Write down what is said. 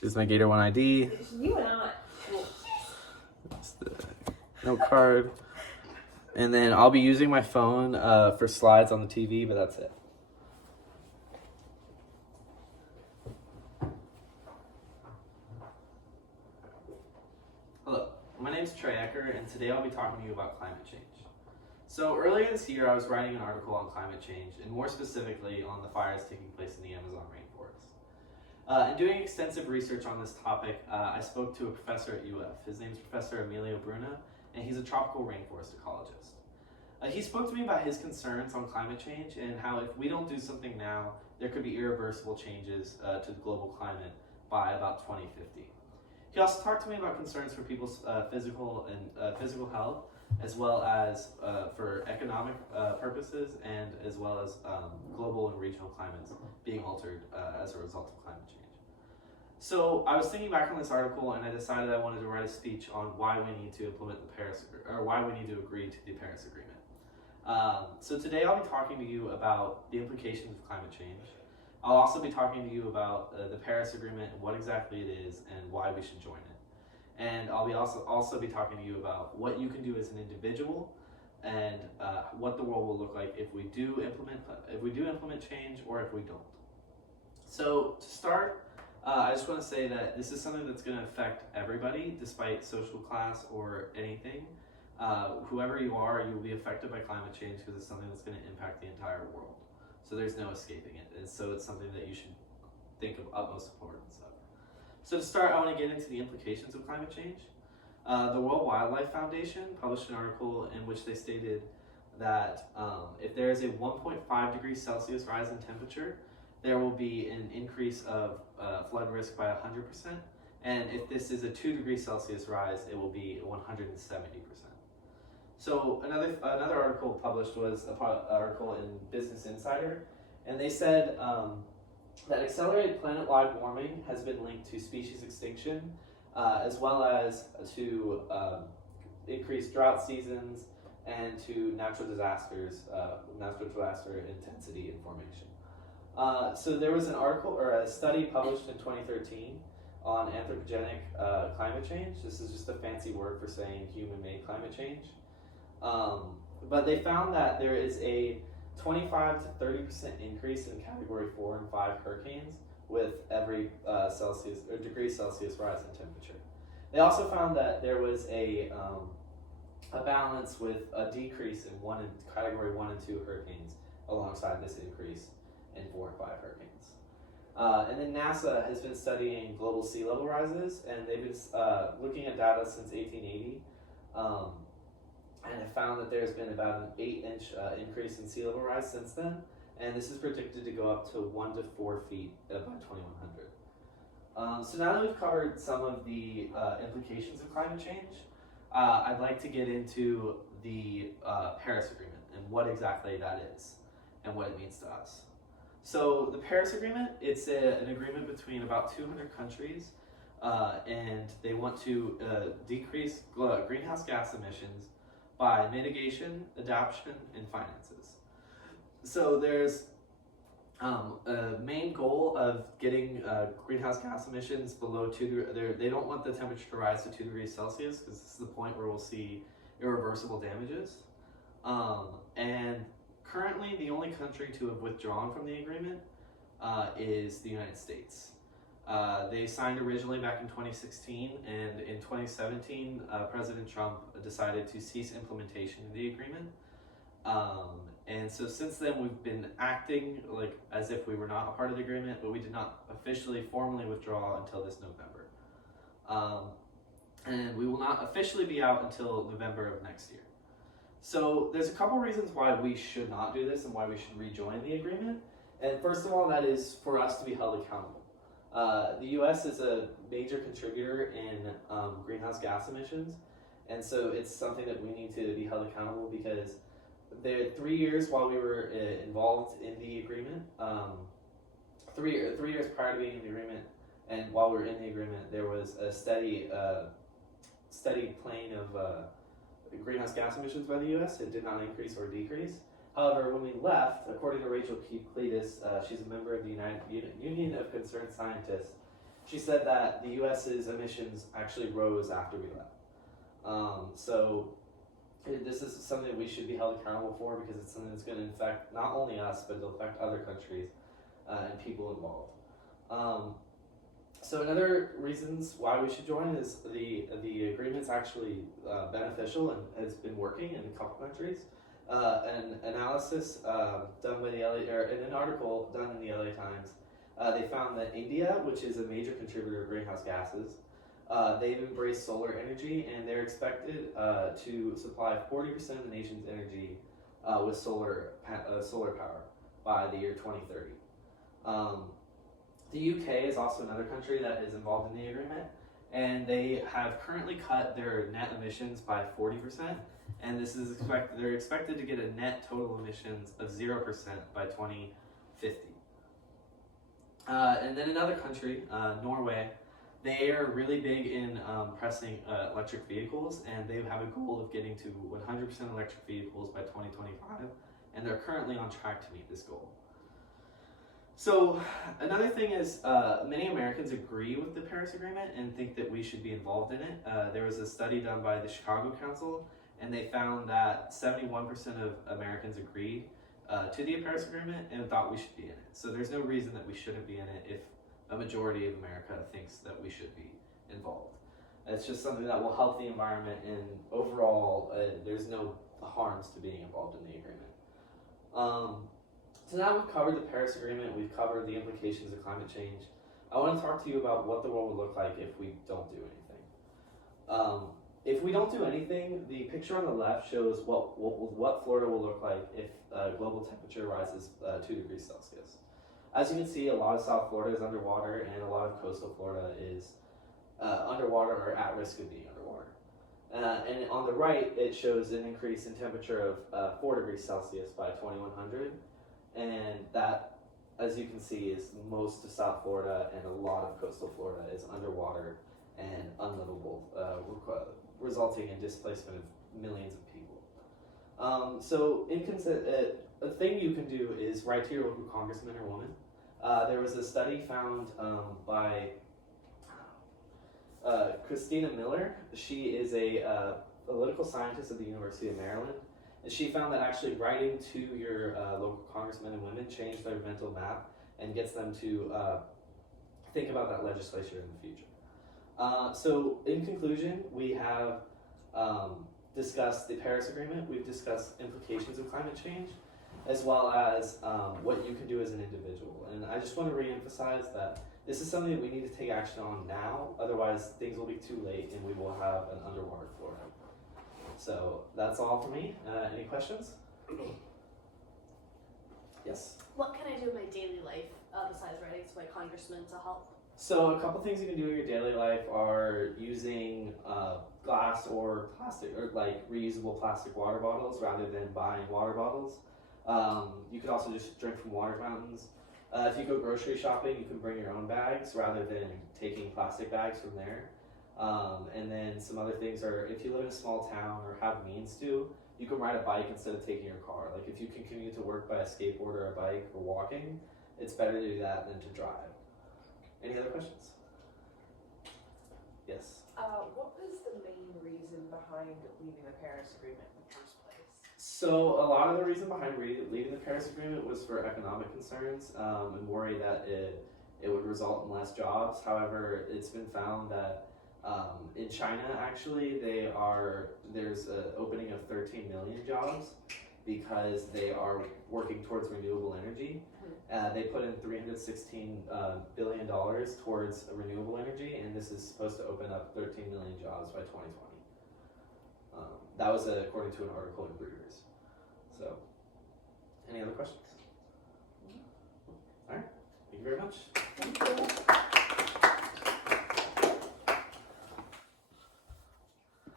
She's my Gator 1 ID. You and I. That's the note card. And then I'll be using my phone for slides on the TV, but that's it. Hello, my name is Trey Ecker, and today I'll be talking to you about climate change. So earlier this year, I was writing an article on climate change, and more specifically on the fires taking place in the Amazon rainforest. In doing extensive research on this topic, I spoke to a professor at UF. His name is Professor Emilio Bruna, and he's a tropical rainforest ecologist. He spoke to me about his concerns on climate change and how if we don't do something now, there could be irreversible changes to the global climate by about 2050. He also talked to me about concerns for people's physical health, as well as for economic purposes, and as well as global and regional climates being altered as a result of climate change. So I was thinking back on this article, and I decided I wanted to write a speech on why we need to implement the Paris, or why we need to agree to the Paris Agreement. So today I'll be talking to you about the implications of climate change. I'll also be talking to you about the Paris Agreement and what exactly it is and why we should join it. And I'll be also be talking to you about what you can do as an individual and what the world will look like if we do implement change or if we don't. So to start, I just want to say that this is something that's going to affect everybody, despite social class or anything. Whoever you are, you will be affected by climate change because it's something that's going to impact the entire world. So there's no escaping it. And so it's something that you should think of utmost importance of. So to start, I want to get into the implications of climate change. The World Wildlife Foundation published an article in which they stated that if there is a 1.5 degrees Celsius rise in temperature, there will be an increase of flood risk by 100%. And if this is a 2 degrees Celsius rise, it will be 170%. So another article published was an article in Business Insider, and they said that accelerated planet-wide warming has been linked to species extinction, as well as to increased drought seasons and to natural disaster intensity and formation. So there was an article or a study published in 2013 on anthropogenic climate change. This is just a fancy word for saying human-made climate change. But they found that there is a 25 to 30% increase in category 4 and 5 hurricanes with every degree Celsius rise in temperature. They also found that there was a balance with a decrease in category 1 and 2 hurricanes alongside this increase in 4 and 5 hurricanes. And then NASA has been studying global sea level rises, and they've been looking at data since 1880. And have found that there's been about an 8-inch increase in sea level rise since then, and this is predicted to go up to 1 to 4 feet by 2100. So now that we've covered some of the implications of climate change, I'd like to get into the Paris Agreement and what exactly that is and what it means to us. So the Paris Agreement, it's an agreement between about 200 countries, and they want to decrease greenhouse gas emissions by mitigation, adaptation, and finances. So there's a main goal of getting greenhouse gas emissions below 2 degrees. They don't want the temperature to rise to 2 degrees Celsius because this is the point where we'll see irreversible damages. And currently, the only country to have withdrawn from the agreement is the United States. They signed originally back in 2016, and in 2017, President Trump decided to cease implementation of the agreement. And so since then, we've been acting like as if we were not a part of the agreement, but we did not officially, formally withdraw until this November. And we will not officially be out until November of next year. So there's a couple reasons why we should not do this and why we should rejoin the agreement. And first of all, that is for us to be held accountable. The U.S. is a major contributor in greenhouse gas emissions, and so it's something that we need to be held accountable because there 3 years while we were involved in the agreement, 3 years prior to being in the agreement, and while we were in the agreement, there was a steady plane of greenhouse gas emissions by the U.S. It did not increase or decrease. However, when we left, according to Rachel Cletus, she's a member of the United Union of Concerned Scientists, she said that the U.S.'s emissions actually rose after we left. So this is something that we should be held accountable for, because it's something that's going to affect not only us, but it'll affect other countries and people involved. So another reasons why we should join is the agreement's actually beneficial and has been working in a couple countries. An analysis done by the in an article done in the LA Times, they found that India, which is a major contributor of greenhouse gases, they've embraced solar energy, and they're expected to supply 40% of the nation's energy with solar power by the year 2030. The UK is also another country that is involved in the agreement, and they have currently cut their net emissions by 40%, and this is they're expected to get a net total emissions of 0% by 2050. And then another country, Norway, they are really big in pressing electric vehicles, and they have a goal of getting to 100% electric vehicles by 2025, and they're currently on track to meet this goal. So another thing is many Americans agree with the Paris Agreement and think that we should be involved in it. There was a study done by the Chicago Council, and they found that 71% of Americans agreed to the Paris Agreement and thought we should be in it. So there's no reason that we shouldn't be in it if a majority of America thinks that we should be involved. It's just something that will help the environment, and overall there's no harms to being involved in the agreement. So now we've covered the Paris Agreement, we've covered the implications of climate change. I want to talk to you about what the world would look like if we don't do anything. If we don't do anything, the picture on the left shows what Florida will look like if global temperature rises 2 degrees Celsius. As you can see, a lot of South Florida is underwater, and a lot of coastal Florida is underwater or at risk of being underwater. And on the right, it shows an increase in temperature of 4 degrees Celsius by 2100. And that, as you can see, is most of South Florida, and a lot of coastal Florida is underwater and unlivable, resulting in displacement of millions of people. So a thing you can do is write to your local congressman or woman. There was a study found by Christina Miller. She is a political scientist at the University of Maryland. And she found that actually writing to your local congressmen and women changed their mental map and gets them to think about that legislation in the future. So in conclusion, we have discussed the Paris Agreement, we've discussed implications of climate change, as well as what you can do as an individual. And I just want to re-emphasize that this is something that we need to take action on now, otherwise things will be too late and we will have an underwater Florida. So that's all for me. Any questions? Yes? What can I do in my daily life besides writing to my congressman to help? So a couple things you can do in your daily life are using glass or plastic, or like reusable plastic water bottles rather than buying water bottles. You could also just drink from water fountains. If you go grocery shopping, you can bring your own bags rather than taking plastic bags from there. And then some other things are, if you live in a small town or have means to, you can ride a bike instead of taking your car. Like if you can commute to work by a skateboard or a bike or walking, it's better to do that than to drive. Any other questions? Yes? What was the main reason behind leaving the Paris Agreement in the first place? So a lot of the reason behind leaving the Paris Agreement was for economic concerns and worry that it would result in less jobs. However, it's been found that in China, actually, there's an opening of 13 million jobs because they are working towards renewable energy. They put in $316 billion towards renewable energy, and this is supposed to open up 13 million jobs by 2020. That was according to an article in Reuters. So, any other questions? All right, thank you very much. Thank you.